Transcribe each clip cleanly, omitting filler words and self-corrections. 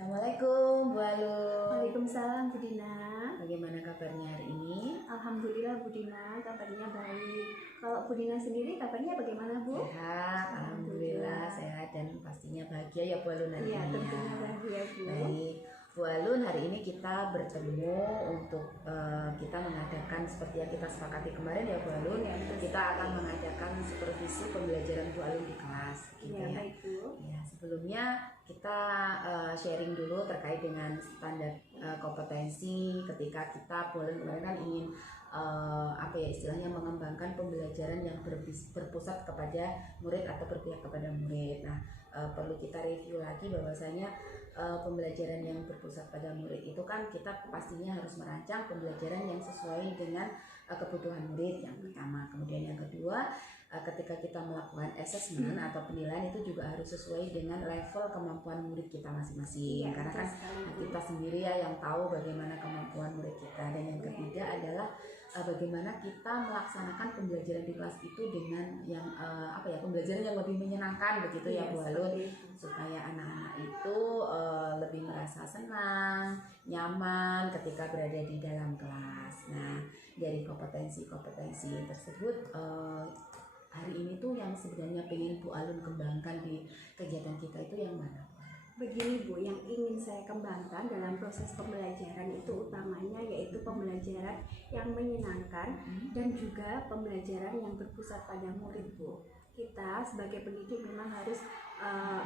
Assalamualaikum Bu Alun. Waalaikumsalam Bu Dina. Bagaimana kabarnya hari ini? Alhamdulillah Bu Dina, kabarnya baik. Kalau Bu Dina sendiri kabarnya bagaimana Bu? Sehat, alhamdulillah sehat dan pastinya bahagia ya Bu Alun hari Iya, ini tentunya ya. bahagia Bu. Baik, Bu Alun, hari ini kita bertemu untuk kita mengadakan seperti yang kita sepakati kemarin ya Bu Alun. Iya, betul. Kita akan mengadakan supervisi pembelajaran Bu Alun di kelas, gitu Iya, ya. baik Bu. Ya, sebelumnya kita sharing dulu terkait dengan standar kompetensi ketika kita kemarin kan ingin istilahnya mengembangkan pembelajaran yang berpusat kepada murid atau berpihak kepada murid. Nah, perlu kita review lagi bahwasanya pembelajaran yang berpusat pada murid itu kan kita pastinya harus merancang pembelajaran yang sesuai dengan kebutuhan murid yang pertama. Kemudian yang kedua, ketika kita melakukan assessment atau penilaian itu juga harus sesuai dengan level kemampuan murid kita masing-masing. Iya, Karena kan kita sendiri ya yang tahu bagaimana kemampuan murid kita. Dan yang ketiga adalah bagaimana kita melaksanakan pembelajaran di kelas itu dengan yang pembelajaran yang lebih menyenangkan begitu ya Bu Alun, supaya anak-anak itu lebih merasa senang, nyaman ketika berada di dalam kelas. Nah, dari kompetensi-kompetensi tersebut hari ini tuh yang sebenarnya pengen Bu Alun kembangkan di kegiatan kita itu yang mana? Begini Bu, yang ingin saya kembangkan dalam proses pembelajaran itu utamanya yaitu pembelajaran yang menyenangkan dan juga pembelajaran yang berpusat pada murid Bu. Kita sebagai pendidik memang harus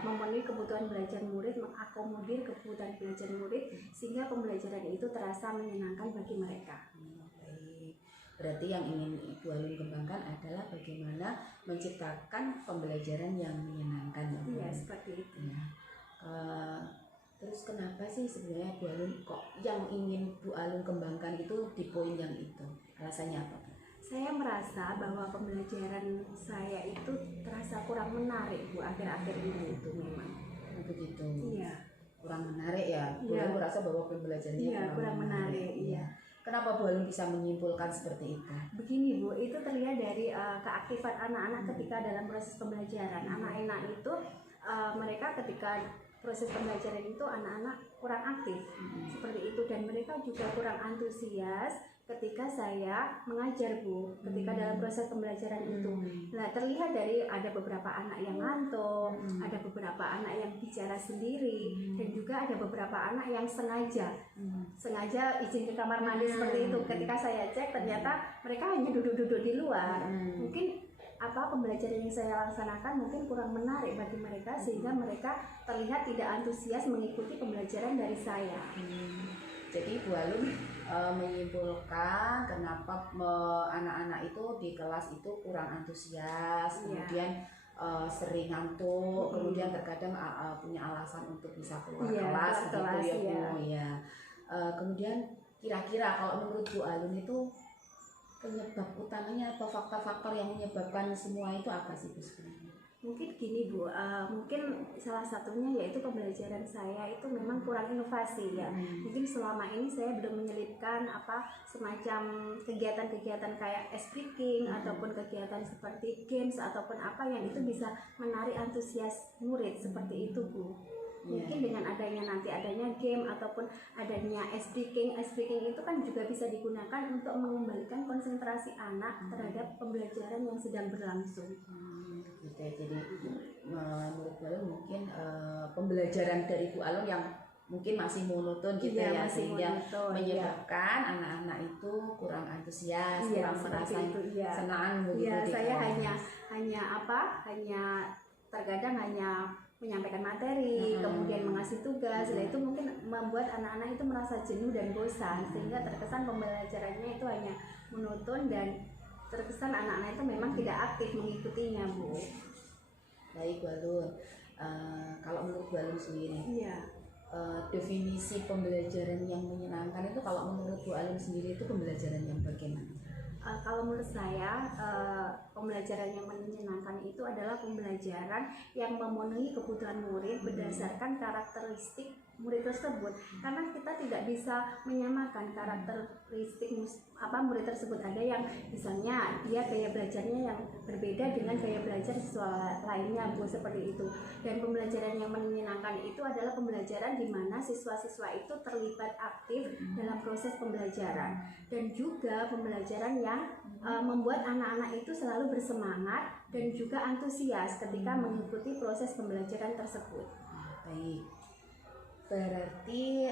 memenuhi kebutuhan belajar murid, mengakomodir kebutuhan belajar murid sehingga pembelajaran itu terasa menyenangkan bagi mereka. Baik. Berarti yang ingin Ibu Alun kembangkan adalah bagaimana menciptakan pembelajaran yang menyenangkan ya Bu? Iya, seperti itu. Ya. Terus kenapa sih sebenarnya Bu Alun kok yang ingin Bu Alun kembangkan itu di poin yang itu? Alasannya apa? Saya merasa bahwa pembelajaran saya itu terasa kurang menarik Bu akhir-akhir ini itu memang. Begitu. Iya. Kurang menarik ya. Bu Iya. Alun merasa bahwa pembelajarannya kurang menarik. Iya. Kenapa Bu Alun bisa menyimpulkan seperti itu? Begini Bu, itu terlihat dari keaktifan anak-anak ketika dalam proses pembelajaran. Anak-anak itu mereka ketika proses pembelajaran itu anak-anak kurang aktif seperti itu, dan mereka juga kurang antusias ketika saya mengajar Bu, ketika dalam proses pembelajaran itu. Nah, terlihat dari ada beberapa anak yang ngantuk, ada beberapa anak yang bicara sendiri, dan juga ada beberapa anak yang sengaja izin ke kamar mandi seperti itu. Ketika saya cek ternyata mereka hanya duduk-duduk di luar. Mungkin pembelajaran yang saya laksanakan mungkin kurang menarik bagi mereka sehingga mereka terlihat tidak antusias mengikuti pembelajaran dari saya. Jadi Bu Alun menyimpulkan kenapa anak-anak itu di kelas itu kurang antusias, kemudian sering ngantuk, kemudian terkadang punya alasan untuk bisa keluar kelas gitu ya Bu ya. Kemudian kira-kira kalau menurut Bu Alun itu penyebab utamanya atau faktor-faktor yang menyebabkan semua itu apa sih Bu sebenarnya? Mungkin gini Bu, mungkin salah satunya yaitu pembelajaran saya itu memang kurang inovasi ya. Mungkin selama ini saya belum menyelipkan semacam kegiatan-kegiatan kayak ice breaking ataupun kegiatan seperti games ataupun apa yang itu bisa menarik antusias murid seperti itu Bu. Mungkin dengan adanya game ataupun adanya ice breaking itu kan juga bisa digunakan untuk mengembalikan konsentrasi anak terhadap pembelajaran yang sedang berlangsung. Gitu ya. Jadi menurut Bu Alun mungkin pembelajaran dari Bu Alun yang mungkin masih monoton gitu ya, sehingga menyebabkan anak-anak itu kurang antusias, kurang merasa senang begitu. Iya, saya hanya terkadang hanya menyampaikan materi, kemudian mengasih tugas, dan itu mungkin membuat anak-anak itu merasa jenuh dan bosan, sehingga terkesan pembelajarannya itu hanya monoton dan terkesan anak-anak itu memang tidak aktif mengikutinya Bu. Baik Bu Alun, kalau menurut Bu Alun sendiri, definisi pembelajaran yang menyenangkan itu kalau menurut Bu Alun sendiri itu pembelajaran yang bagaimana? Kalau menurut saya pembelajaran yang menyenangkan itu adalah pembelajaran yang memenuhi kebutuhan murid berdasarkan karakteristik murid tersebut, karena kita tidak bisa menyamakan karakteristik murid tersebut. Ada yang misalnya dia gaya belajarnya yang berbeda dengan gaya belajar siswa lainnya, Bu, seperti itu. Dan pembelajaran yang menyenangkan itu adalah pembelajaran di mana siswa-siswa itu terlibat aktif dalam proses pembelajaran, dan juga pembelajaran yang membuat anak-anak itu selalu bersemangat dan juga antusias ketika mengikuti proses pembelajaran tersebut. Baik. Berarti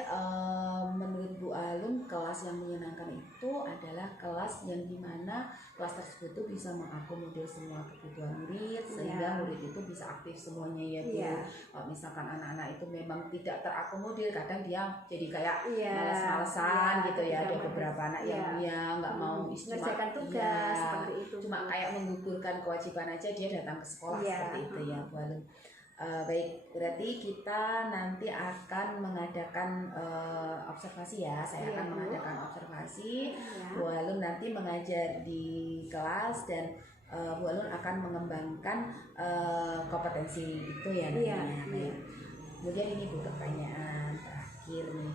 menurut Bu Alun, kelas yang menyenangkan itu adalah kelas yang dimana kelas tersebut itu bisa mengakomodir semua kebutuhan murid, sehingga murid itu bisa aktif semuanya, ya Bu. Kalau misalkan anak-anak itu memang tidak terakomodir, kadang dia jadi kayak malas-malesan gitu ya. Ada beberapa anak yang nggak mau mengerjakan tugas seperti itu, cuma kayak menggugurkan kewajiban aja dia datang ke sekolah, seperti itu ya Bu Alun. Baik, berarti kita nanti akan mengadakan observasi ya. Saya akan mengadakan observasi. Bu Alun nanti mengajar di kelas, dan Bu Alun akan mengembangkan kompetensi itu ya nantinya. Baik. Kemudian ini Bu, pertanyaan terakhir nih.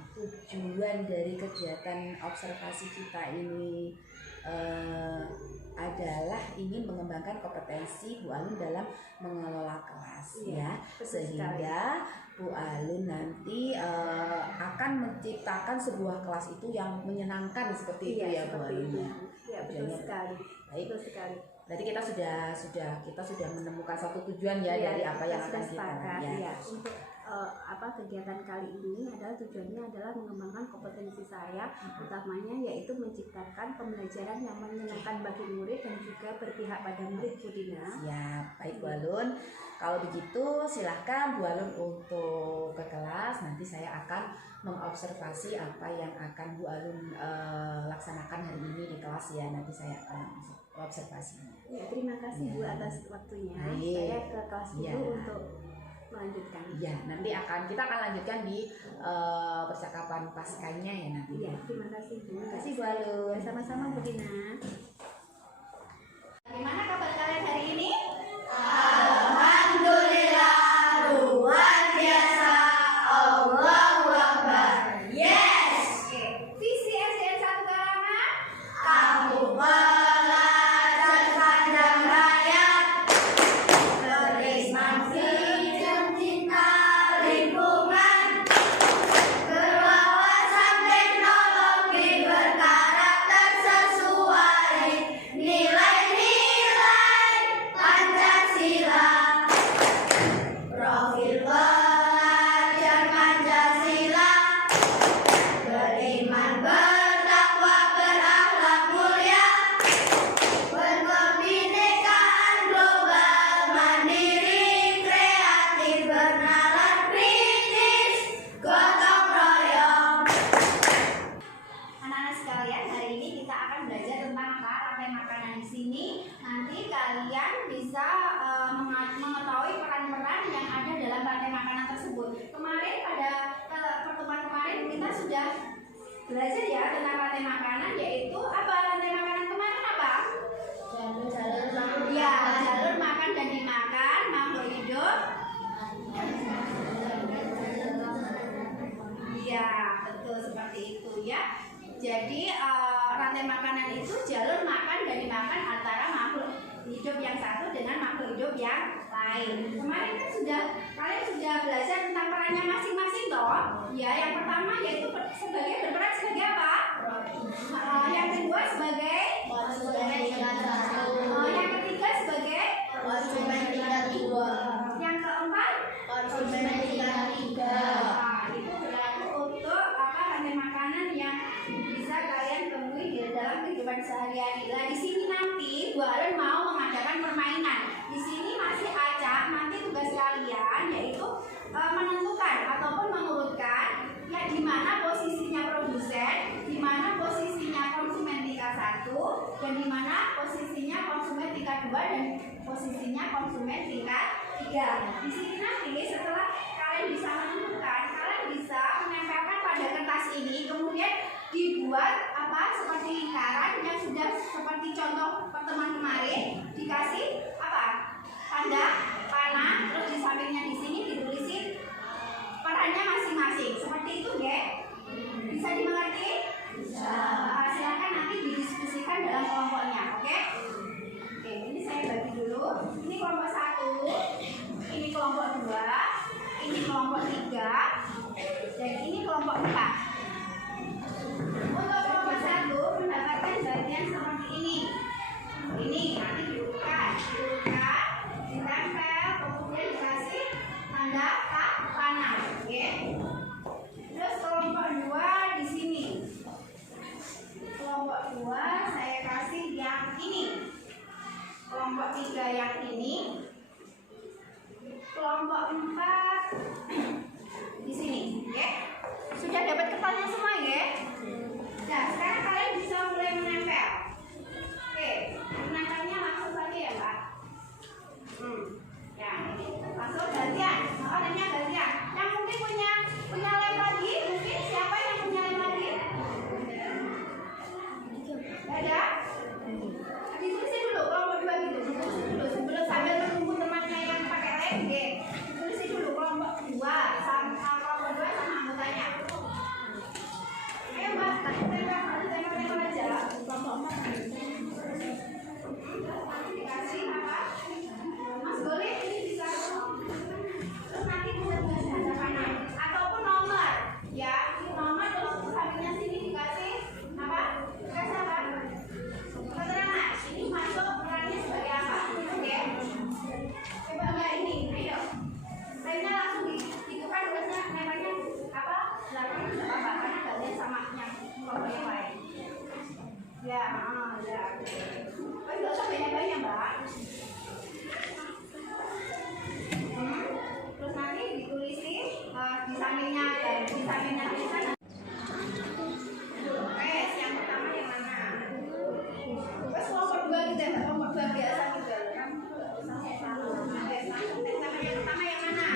Tujuan dari kegiatan observasi kita ini adalah ingin mengembangkan kompetensi Bu Alun dalam mengelola kelas, sehingga Bu Alun nanti akan menciptakan sebuah kelas itu yang menyenangkan, seperti itu ya Bu Alun. Betul sekali. Baik. Betul sekali. Berarti kita sudah menemukan satu tujuan dari apa yang akan kita lakukan. Untuk kegiatan kali ini adalah tujuannya adalah mengembangkan kompetensi saya, utamanya yaitu menciptakan pembelajaran yang menyenangkan bagi murid dan juga berpihak pada murid, Bu Dina. Siap, baik Bu Alun. Kalau begitu silahkan Bu Alun untuk ke kelas. Nanti saya akan mengobservasi apa yang akan Bu Alun laksanakan hari ini di kelas ya. Nanti saya akan observasinya. Ya, terima kasih Bu atas waktunya. Saya ke kelas dulu untuk melanjutkan. Ya, nanti kita akan lanjutkan di percakapan paskanya ya nanti. Iya, terima kasih Bu. Terima kasih Bu Alun. Sama-sama Bu Dina. Bagaimana kabar kalian hari ini? Alhamdulillah, luar biasa. Allahu Akbar. Yes. Oke. Visi SDN 1 Garangan. Kamu belajar sepanjang hayat, bermanfaat, cinta lingkungan, berwawasan teknologi, berkarakter sesuai nilai-nilai Pancasila. Profil pelajar Pancasila, beriman, bertakwa, berakhlak mulia, berkebinekaan global, mandiri, kreatif, bernalar kritis, gotong royong. Anak-anak sekalian, hari ini kita akan belajar tentang rantai makanan di sini. Nanti kalian bisa mengetahui peran-peran yang ada dalam rantai makanan tersebut. Kemarin pada pertemuan kemarin kita sudah belajar ya tentang rantai makanan, yaitu apa rantai makanan kemarin apa? Ya, jalur makan dan dimakan, makhluk hidup. Iya, betul seperti itu ya. Jadi rantai makanan itu jalur makan dan dimakan antara makhluk hidup yang satu dengan makhluk hidup yang lain. Kemarin kan kalian sudah belajar tentang perannya masing-masing toh. Ya, yang pertama yaitu berperan sebagai apa? Yang kedua sebagai yang ketiga sebagai yang keempat itu berlaku untuk rantai makanan yang bisa kalian temui di dalam kehidupan sehari-hari. Nah, di sini nanti Bu Alun mau mengadakan permainan. Di sini masih acak, nanti tugas kalian yaitu menentukan ataupun mengurutkan ya di mana posisinya produsen, di mana posisinya konsumen tingkat 1, dan di mana posisinya konsumen tingkat 2 dan posisinya konsumen tingkat 3. Di sini nanti setelah kalian bisa menentukan, kalian bisa menempelkan pada kertas ini, kemudian dibuat seperti lingkaran yang sudah seperti contoh pertemuan kemarin, dikasih tanda panah, terus di sampingnya di sini ditulisin peran perannya masing-masing. Seperti itu, ya. Bisa dimengerti? Bisa. Silakan nanti didiskusikan dalam kelompoknya, oke? Oke, ini saya bagi dulu. Ini kelompok 1, ini kelompok 2, ini kelompok 3, dan ini kelompok 4. Untuk kelompok 1 mendapatkan bagian seperti ini. Ini nanti dibuka, ditempel, kemudian dikasih tanda panah, oke? Terus kelompok 2 di sini. Kelompok 2 saya kasih yang ini. Kelompok 3 yang ini. Kelompok 4 di sini, oke? Sudah dapat kertasnya semua, ya? Nah, sekarang kalian bisa mulai menempel. Oke, menempelnya langsung saja ya, Mbak. Ya, langsung gantian. Orangnya gantian. Yang mungkin punya lem lagi, mungkin siapa yang punya lem lagi? Ada? Ditulisin dulu kelompok 2 gitu. Ditulisin dulu sebelum sambil menunggu temannya yang pakai lem, oke? Ditulisin dulu kelompok 2 sama anggotanya. Ayo Mbak, tempel aja. Kelompok 4. Dikasih apa? Mas boleh ini bisa. Terus nanti bisa dikasih tanda panah ataupun nomor, ya. Nomor terus sampingnya sini dikasih apa? Dikasih apa? Keterangan. Ini masuk perannya sebagai apa? Oke. Coba enggak ini, ayo. Lainnya langsung ditukar tugasnya, namanya apa? Belakang tidak apa, karena gantian sama yang kelompok yang lain. Ya, ya. Oh, nggak usah banyak-banyak, Mbak. Terus nanti ditulisin di sampingnya tulisan. Oke, yang pertama yang mana? Terus kelompok 2 gitu ya, kelompok 2 biasa gitu. Yang pertama yang mana?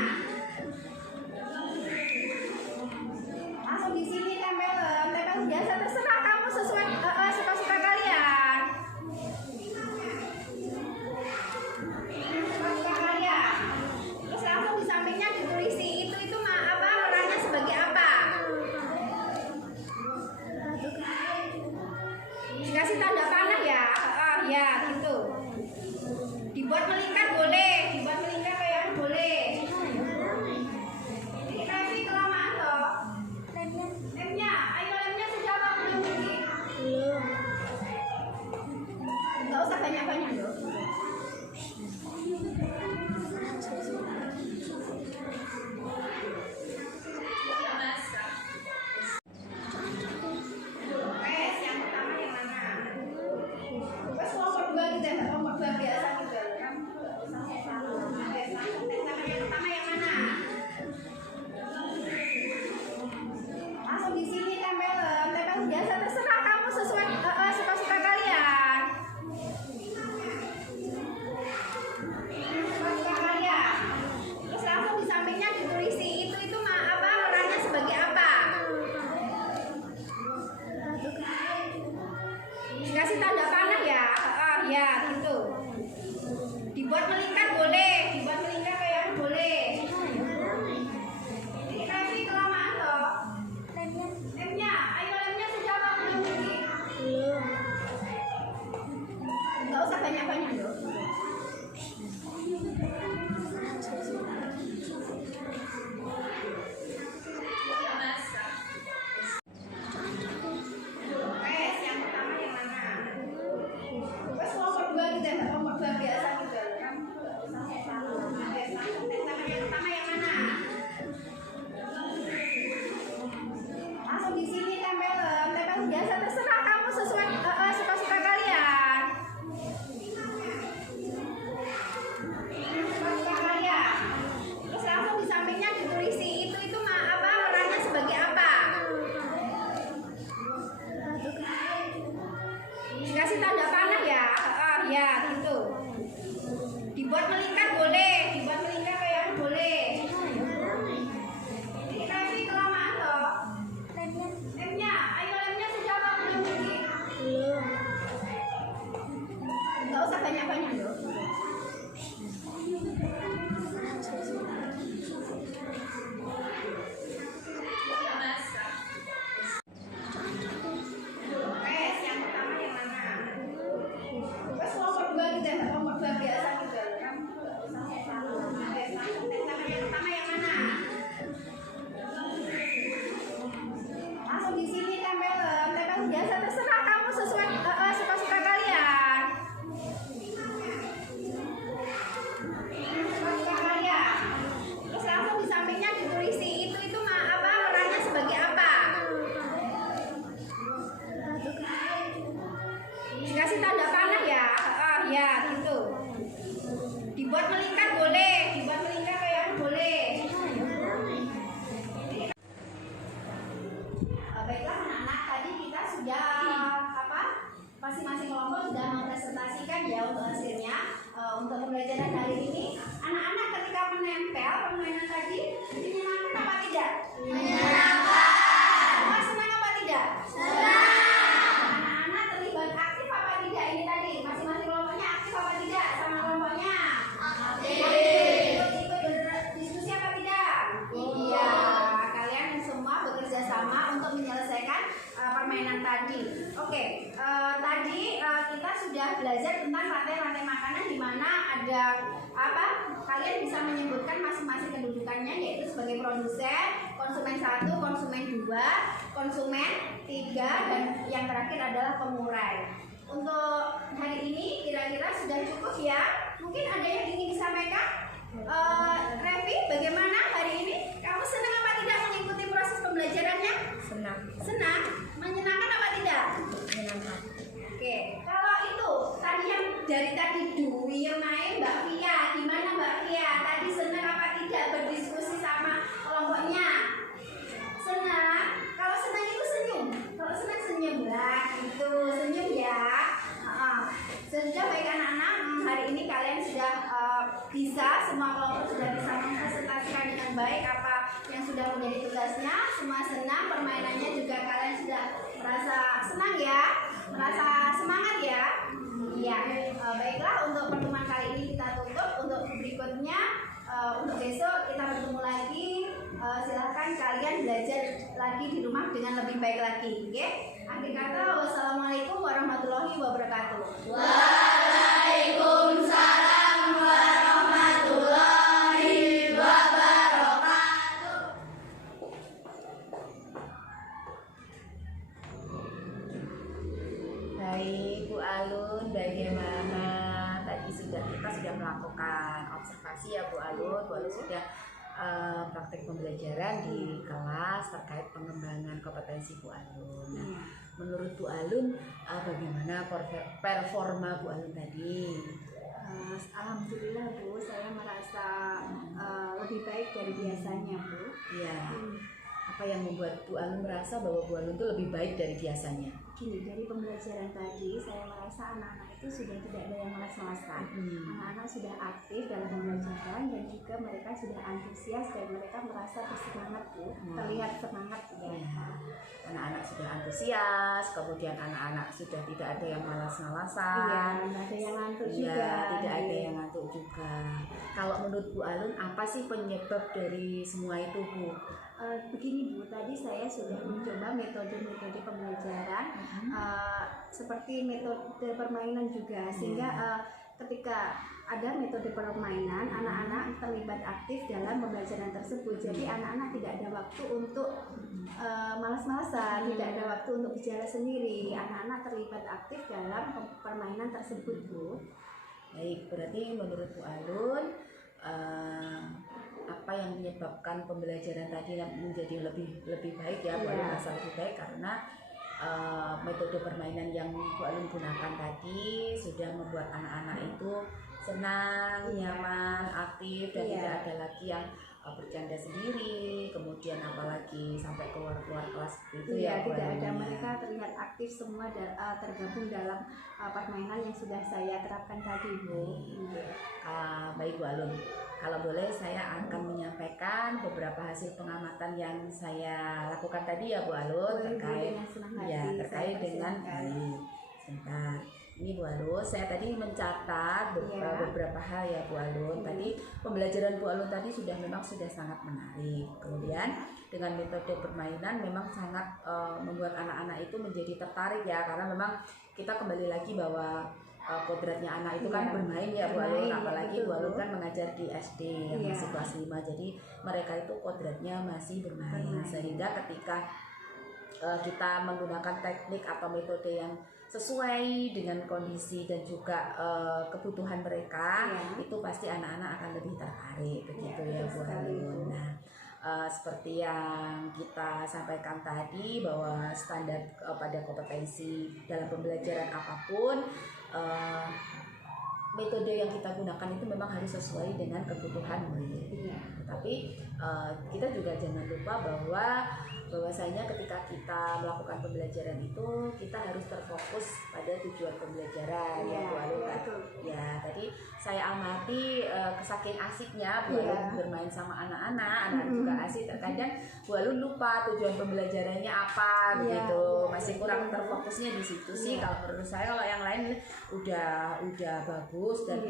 Langsung di sini tempel biasa, terserah kamu sesuai suka-suka kalian. Suka-suka kalian. Terus langsung di sampingnya ditulisi itu apa? Perannya sebagai apa? Dikasih tanda panah ya. Ya gitu. Dibuat melingkar boleh, boleh. Ini tapi kelamaan toh. Lemnya, ayo lemnya sudah apa belum ini? Belum. Enggak usah banyak-banyak loh. Yang pertama yang mana? Terus kelompok 2 gitu ya, kelompok 2 biasa gitu. Yang pertama yang mana? Langsung di sini tempel biasa, terserah kamu sesuai suka-suka kalian. Suka-suka kalian. Terus langsung di sampingnya ditulisi itu apa? Perannya sebagai apa? Dikasih tanda panah ya. Ya gitu. Dibuat melingkar boleh, boleh. Ini tapi kelamaan toh. Lemnya, ayo lemnya sudah apa belum ini? Belum. Enggak usah banyak-banyak loh. Yang pertama yang mana? Terus kelompok 2 gitu ya, kelompok 2 biasa gitu. Yang pertama yang mana? Langsung di sini tempel biasa, terserah kamu sesuai suka-suka kalian. Suka-suka kalian. Terus langsung di sampingnya ditulisi itu apa? Perannya sebagai apa? Dikasih tanda panah ya. Ya gitu. Dibuat melingkar boleh, boleh. Ini tapi kelamaan toh. Lemnya, ayo lemnya sudah apa belum ini? Belum. Enggak usah banyak-banyak loh. permainan tadi. Oke, tadi kita sudah belajar tentang rantai-rantai makanan di mana ada apa? Kalian bisa menyebutkan masing-masing kedudukannya, yaitu sebagai produsen, konsumen 1, konsumen 2, konsumen 3, dan yang terakhir adalah pengurai. Untuk hari ini kira-kira sudah cukup ya. Mungkin ada yang ingin disampaikan? Revi, bagaimana hari ini? Kamu senang apa tidak mengikuti proses pembelajarannya? Senang. Senang? Menyenangkan apa tidak? Menyenangkan. Oke, kalau itu tadi yang dari tadi Dwi, main Mbak Via, gimana Mbak Via? Tadi senang apa tidak berdiskusi sama kelompoknya? Senang? Kalau senang itu senyum. Kalau senang senyum lah, gitu senyum ya. Sudah baik anak-anak, hari ini kalian sudah bisa, semua kelompok sudah bisa mempresentasikan dengan baik apa yang sudah menjadi tugasnya. Semua senang, permainannya juga kalian sudah merasa senang ya, merasa semangat ya. Iya, baiklah untuk pertemuan kali ini kita tutup. Untuk berikutnya, untuk besok kita bertemu lagi. Silahkan kalian belajar lagi di rumah dengan lebih baik lagi. Oke? Akhir kata, wassalamualaikum warahmatullahi wabarakatuh. Waalaikumsalam warahmatullahi wabarakatuh. Baik Bu Alun, bagaimana tadi kita sudah melakukan observasi ya Bu Alun. Bu Alun sudah praktek pembelajaran di kelas terkait pengembangan kompetensi Bu Alun. Nah, menurut Bu Alun bagaimana performa Bu Alun tadi? Alhamdulillah Bu, saya merasa lebih baik dari biasanya Bu. Iya. Apa yang membuat Bu Alun merasa bahwa Bu Alun itu lebih baik dari biasanya? Gini, dari pembelajaran tadi saya merasa anak-anak itu sudah tidak ada yang malas-malasan. Anak-anak sudah aktif dalam pembelajaran dan juga mereka sudah antusias dan mereka merasa bersemangat Bu, terlihat semangat ya. Anak-anak sudah antusias, kemudian anak-anak sudah tidak ada yang malas-malasan. Iya, tidak ada yang ngantuk juga. Tidak ada yang ngantuk juga. Kalau menurut Bu Alun, apa sih penyebab dari semua itu Bu? Begini Bu, tadi saya sudah mencoba metode-metode pembelajaran seperti metode permainan juga, sehingga ketika ada metode permainan, anak-anak terlibat aktif dalam pembelajaran tersebut. Jadi anak-anak tidak ada waktu untuk malas-malasan, tidak ada waktu untuk bicara sendiri. Anak-anak terlibat aktif dalam permainan tersebut Bu. Baik, berarti menurut Bu Alun apa yang menyebabkan pembelajaran tadi menjadi lebih baik ya, Bu Alun merasa lebih baik karena metode permainan yang Bu Alun gunakan tadi sudah membuat anak-anak itu senang, nyaman, aktif, dan tidak ada lagi yang bercanda sendiri, kemudian apalagi sampai keluar kelas itu ya. Tidak ada, mereka terlihat aktif semua tergabung dalam permainan yang sudah saya terapkan tadi Bu. Baik Bu Alun, kalau boleh saya akan menyampaikan beberapa hasil pengamatan yang saya lakukan tadi ya Bu Alun. Terkait dengan sebentar. Ini Bu Alun, saya tadi mencatat beberapa hal ya Bu Alun. Tadi pembelajaran Bu Alun tadi memang sudah sangat menarik. Kemudian dengan metode permainan memang sangat membuat anak-anak itu menjadi tertarik ya, karena memang kita kembali lagi bahwa kodratnya anak itu kan bermain ya Bu Alun, apalagi Bu Alun kan mengajar di SD yang masih kelas 5, jadi mereka itu kodratnya masih bermain. Sehingga ketika kita menggunakan teknik atau metode yang sesuai dengan kondisi dan juga kebutuhan mereka, itu pasti anak-anak akan lebih tertarik begitu ya Bu Alun. Nah, seperti yang kita sampaikan tadi bahwa standar pada kompetensi dalam pembelajaran apapun, metode yang kita gunakan itu memang harus sesuai dengan kebutuhan murid. Tetapi kita juga jangan lupa bahwasanya ketika kita melakukan pembelajaran itu kita harus terfokus pada tujuan pembelajaran ya Bu Alun. Ya, tadi saya amati saking asiknya Bu Alun bermain sama anak-anak juga asik. Terkadang Bu Alun lupa tujuan pembelajarannya apa begitu, masih kurang terfokusnya di situ sih. Kalau menurut saya, kalau yang lain udah bagus dan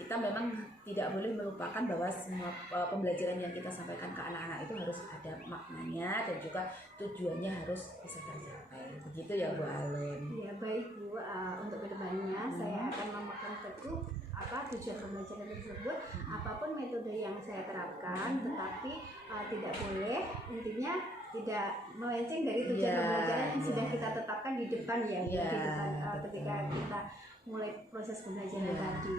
kita memang tidak boleh melupakan bahwa semua pembelajaran yang kita sampaikan ke anak-anak itu harus ada maknanya dan juga tujuannya harus bisa tercapai. Begitu ya Bu Alun. Ya baik Bu, untuk kedepannya saya akan memegang teguh tujuan pembelajaran tersebut. Apapun metode yang saya terapkan, tetapi tidak boleh, intinya tidak melenceng dari tujuan pembelajaran yang sudah kita tetapkan di depan ya, di depan ketika kita mulai proses pembelajaran tadi.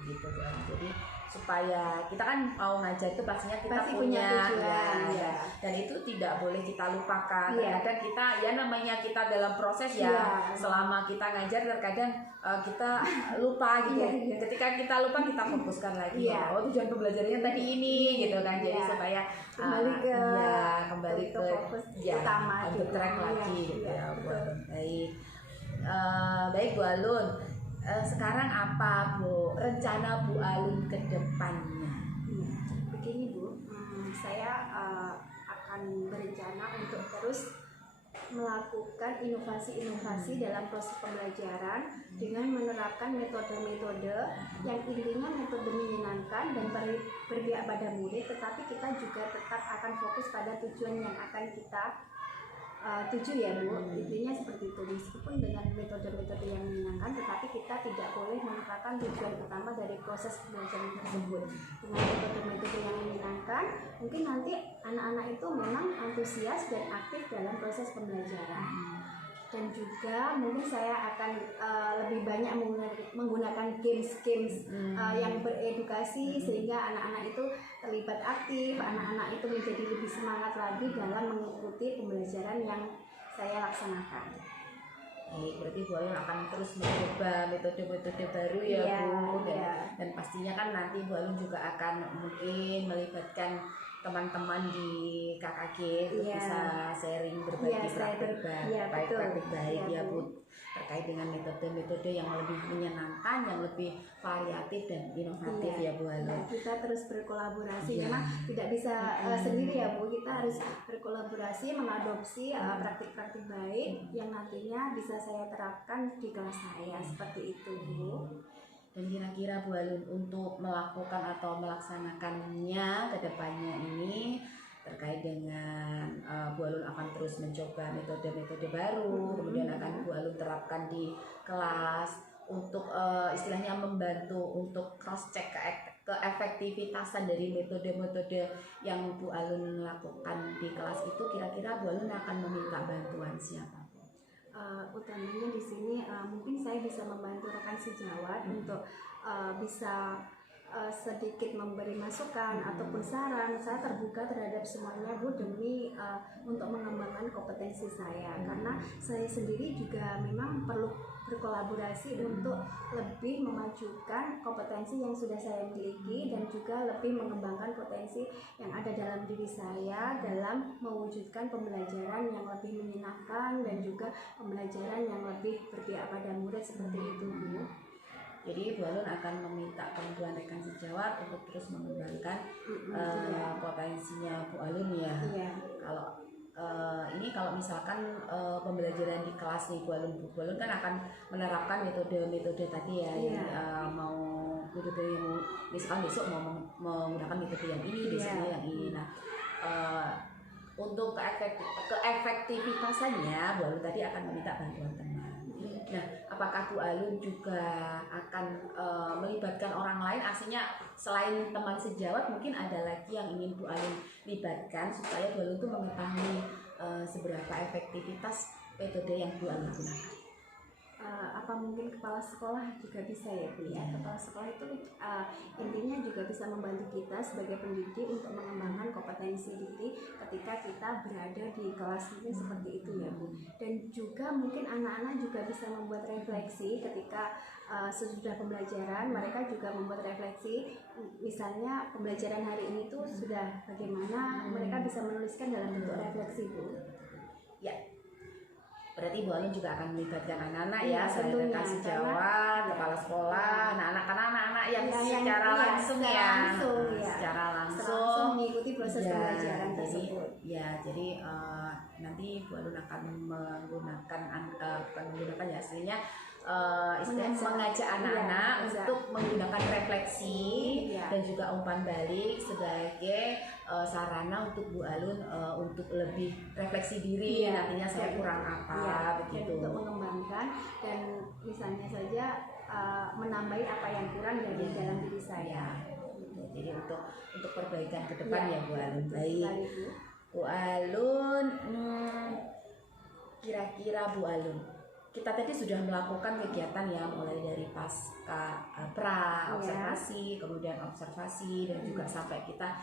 Begitu Bu Alun. Jadi supaya kita kan mau ngajar itu pastinya kita pasti punya tujuan, ya. Dan itu tidak boleh kita lupakan. Ya. Terkadang kita ya namanya kita dalam proses ya, selama kita ngajar terkadang kita lupa gitu. Ketika kita lupa kita fokuskan lagi. Oh tujuan pembelajarannya tadi ini gitu kan. Jadi supaya kembali ke fokus utama, on the track lagi gitu ya Bu Alun. Baik Bu Alun. Sekarang apa Bu rencana Bu Alun ke depannya? Begini Bu, saya akan berencana untuk terus melakukan inovasi-inovasi dalam proses pembelajaran dengan menerapkan metode-metode yang intinya metode menyenangkan dan berpihak pada murid, tetapi kita juga tetap akan fokus pada tujuan yang akan kita tuju ya Bu. Intinya seperti itu, meskipun dengan metode-metode yang menyenangkan, tetapi kita tidak boleh melupakan tujuan utama dari proses pembelajaran tersebut. Dengan metode-metode yang menyenangkan, mungkin nanti anak-anak itu memang antusias dan aktif dalam proses pembelajaran. Dan juga mungkin saya akan lebih banyak menggunakan games-games yang beredukasi sehingga anak-anak itu terlibat aktif, anak-anak itu menjadi lebih semangat lagi dalam mengikuti pembelajaran yang saya laksanakan. Berarti Bu Alun akan terus mencoba metode-metode baru ya Bu, dan pastinya kan nanti Bu Alun juga akan mungkin melibatkan teman-teman di KKG untuk bisa sharing berbagi praktik baik ya Bu, terkait dengan metode-metode yang lebih menyenangkan, yang lebih variatif dan inovatif ya Bu Alun. Kita terus berkolaborasi, memang tidak bisa sendiri ya Bu, kita harus berkolaborasi mengadopsi praktik-praktik baik yang nantinya bisa saya terapkan di kelas saya, seperti itu Bu. Dan kira-kira Bu Alun untuk melakukan atau melaksanakannya ke depannya ini terkait dengan Bu Alun akan terus mencoba metode-metode baru, kemudian akan Bu Alun terapkan di kelas untuk istilahnya membantu untuk cross check keefektivitasan dari metode-metode yang Bu Alun lakukan di kelas itu. Kira-kira Bu Alun akan meminta bantuan siapa? Utamanya di sini mungkin saya bisa membantu rekan sejawat untuk bisa sedikit memberi masukan ataupun saran. Saya terbuka terhadap semuanya Bu, demi untuk mengembangkan kompetensi saya, karena saya sendiri juga memang perlu berkolaborasi untuk lebih memajukan kompetensi yang sudah saya miliki dan juga lebih mengembangkan potensi yang ada dalam diri saya dalam mewujudkan pembelajaran yang lebih menyenangkan dan juga pembelajaran yang lebih berpihak pada murid, seperti itu Bu. Jadi Bu Alun akan meminta bantuan rekan sejawat untuk terus mengembangkan potensinya Bu Alun ya. Kalau misalkan pembelajaran di kelas nih Bu Alun kan akan menerapkan metode-metode tadi ya. Mau metode yang misalkan besok mau menggunakan metode yang ini, besoknya yang ini. Nah, untuk keefektivitasannya Bu Alun tadi akan meminta bantuan teman. Nah, apakah Bu Alun juga akan melibatkan orang lain? Artinya selain teman sejawat mungkin ada lagi yang ingin Bu Alun libatkan supaya Bu Alun itu mengetahui seberapa efektivitas metode yang Bu Alun gunakan. Apa mungkin kepala sekolah juga bisa ya Bu ya? Kepala sekolah itu intinya juga bisa membantu kita sebagai pendidik untuk mengembangkan kompetensi diri ketika kita berada di kelas ini, seperti itu ya Bu. Dan juga mungkin anak-anak juga bisa membuat refleksi ketika sesudah pembelajaran, mereka juga membuat refleksi, misalnya pembelajaran hari ini tuh sudah bagaimana, mereka bisa menuliskan dalam bentuk refleksi Bu. Ya. Berarti Bu Alun juga akan melibatkan anak-anak ya, selain rekan sejawat, kepala sekolah, anak-anak yang secara langsung secara langsung mengikuti proses pembelajaran tersebut. Jadi nanti Bu Alun akan menggunakan aslinya istilahnya mengajak anak-anak untuk menggunakan refleksi dan juga umpan balik sebagai sarana untuk Bu Alun untuk lebih refleksi diri, nantinya saya kurang apa begitu. Untuk mengembangkan dan misalnya saja menambahi apa yang kurang dari dalam diri saya. Jadi untuk perbaikan ke depan ya Bu Alun. Baik. Bu Alun, kira-kira Bu Alun, kita tadi sudah melakukan kegiatan ya, mulai dari pasca pra observasi, kemudian observasi, dan juga sampai kita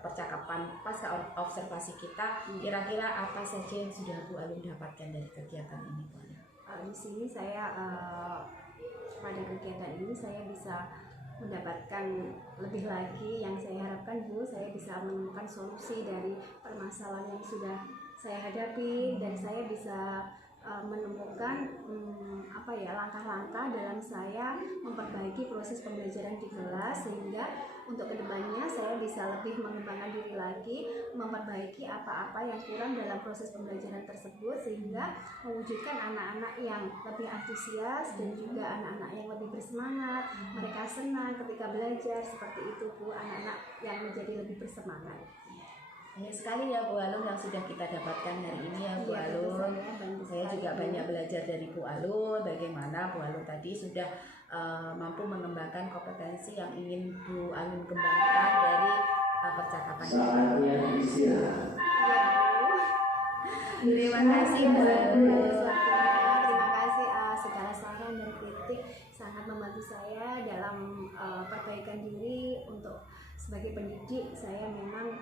percakapan pasca observasi kita. Kira-kira apa saja yang sudah Bu Alun dapatkan dari kegiatan ini, Bu Alun? Di sini saya pada kegiatan ini saya bisa mendapatkan lebih lagi yang saya harapkan, Bu. Saya bisa menemukan solusi dari permasalahan yang sudah saya hadapi, dan saya bisa menemukan langkah-langkah dalam saya memperbaiki proses pembelajaran di kelas, sehingga untuk kedepannya saya bisa lebih mengembangkan diri lagi, memperbaiki apa-apa yang kurang dalam proses pembelajaran tersebut, sehingga mewujudkan anak-anak yang lebih antusias dan juga anak-anak yang lebih bersemangat, mereka senang ketika belajar, seperti itu Bu, anak-anak yang menjadi lebih bersemangat. Banyak sekali ya Bu Alun yang sudah kita dapatkan hari ini ya Bu Alun. Saya juga banyak belajar dari Bu Alun, bagaimana Bu Alun tadi sudah mampu mengembangkan kompetensi yang ingin Bu Alun kembangkan dari percakapan kita. Terima kasih Bu Alun. Terima kasih segala saran dan kritik sangat membantu saya dalam perbaikan diri. Untuk sebagai pendidik saya memang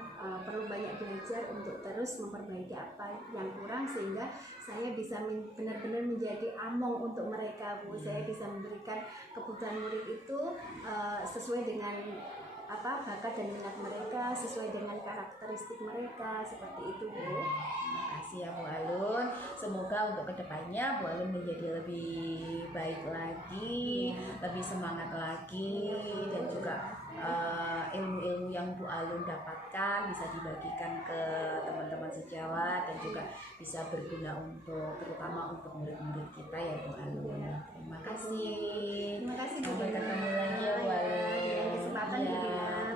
perlu banyak belajar untuk terus memperbaiki apa yang kurang, sehingga saya bisa benar-benar menjadi among untuk mereka, Bu. Saya bisa memberikan kebutuhan murid itu sesuai dengan bakat dan minat mereka, sesuai dengan karakteristik mereka, seperti itu Bu. Terima kasih ya Bu Alun. Semoga untuk kedepannya Bu Alun menjadi lebih baik lagi, lebih semangat lagi, dan juga ilmu-ilmu yang Bu Alun dapatkan bisa dibagikan ke teman-teman sejawat dan juga bisa berguna terutama untuk murid-murid kita ya Bu Alun. Terima kasih. Terima kasih Bu. Sampai ketemu lagi ya Bu Alun. Kesempatan Ya.